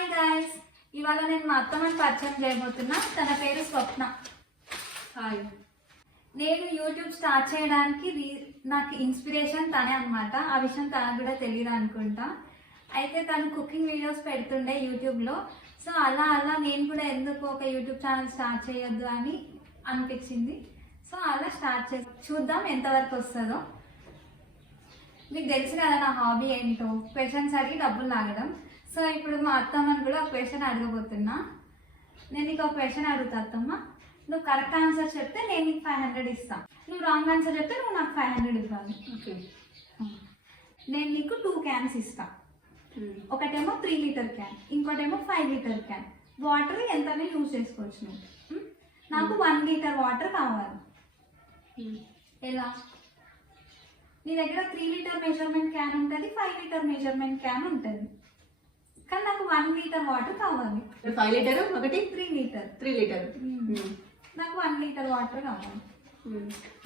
Hi guys, ఇవాళ నేను మా అత్తమ్మని పరిచయం చేయబోతున్నా. తన పేరు స్వప్న. హాయ్. నేను యూట్యూబ్ స్టార్ట్ చేయడానికి నాకు ఇన్స్పిరేషన్ తనే అనమాట. ఆ విషయం తనకు కూడా తెలియదు అనుకుంటా. అయితే తను కుకింగ్ వీడియోస్ పెడుతుండే యూట్యూబ్లో. సో అలా నేను కూడా ఎందుకు ఒక యూట్యూబ్ ఛానల్ స్టార్ట్ చేయొద్దు అని అనిపించింది. సో అలా స్టార్ట్ చూద్దాం ఎంతవరకు వస్తుందో. మీకు తెలుసు కదా నా హాబీ ఏంటో, క్వశ్చన్స్ అడిగి డబ్బులు లాగడం. సో ఇప్పుడు మా అత్తమ్మని కూడా ఒక క్వశ్చన్ అడగబోతున్నా. నేను నీకు ఒక క్వశ్చన్ అడుగుతా అత్తమ్మ, నువ్వు కరెక్ట్ ఆన్సర్ చెప్తే నేను నీకు 500 ఇస్తాను. నువ్వు రాంగ్ ఆన్సర్ చెప్తే నువ్వు నాకు 500 ఇవ్వాలి. ఓకే. నేను నీకు 2 క్యాన్స్ ఇస్తాను. ఒకటేమో 3 లీటర్ క్యాన్, ఇంకోటేమో 5 లీటర్ క్యాన్. వాటర్ ఎంతనే యూజ్ చేసుకోవచ్చు నువ్వు. నాకు 1 లీటర్ వాటర్ కావాలి. ఎలా? నీ దగ్గర 3 లీటర్ మెజర్మెంట్ క్యాన్ ఉంటుంది, 5 లీటర్ మెజర్మెంట్ క్యాన్ ఉంటుంది. కానీ నాకు 1 లీటర్ వాటర్ కావాలి. 5 లీటర్ ఒకటి 3 లీటర్. 3 లీటర్ నాకు 1 లీటర్ వాటర్ కావాలి.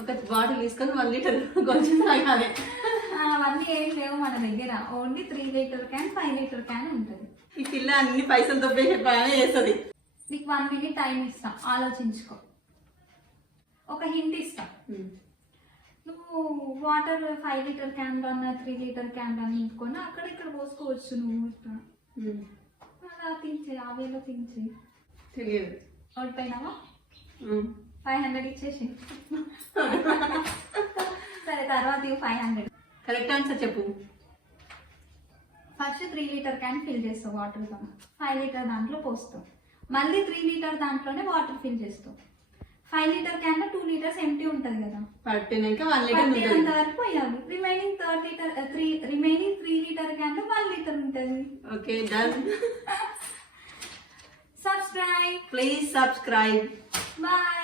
ఒక బాటిల్ తీసుకొని 1 లీటర్ కొంచెం తాగాలి. అవన్నీ ఏం లేవు మన దగ్గర. Only 3 litre can, 5 litre can ఉంటుంది. ఈ పిల్ల అన్ని పైసలు తప్పేసే పని చేస్తుంది. నీకు 1 మినిట్ టైం ఇస్తా, ఆలోచించుకో. ఒక హింట్ ఇస్తా. నువ్వు వాటర్ 5 లీటర్ క్యాన్లో అన్న 3 లీటర్ క్యాన్లో నింపుకొని అక్కడ ఇక్కడ పోసుకోవచ్చు. నువ్వు అలా తించే, ఆ వేలో తించే. తెలియదు. ఓడిపోయినావా? 500 ఇచ్చేసి. సరే, తర్వాత 500. కరెక్ట్ ఆన్సర్ చెప్పు. ఫస్ట్ 3 లీటర్ క్యాన్ ఫిల్ చేస్తావు వాటర్తో. 5 లీటర్ దాంట్లో పోస్తావు. మళ్ళీ 3 లీటర్ దాంట్లోనే వాటర్ ఫిల్ చేస్తావు. 5 లీటర్ క్యాన్ లో 2 లీటర్స్ ఎంటీ ఉంటుంది కదా, పట్టినాక 1 లీటర్ పట్టినంత వరకు పోయాలి. రిమైనింగ్ 3 లీటర్ క్యాన్ లో 1 లీటర్ ఉంటుంది. Okay, done. Subscribe, please subscribe. Bye.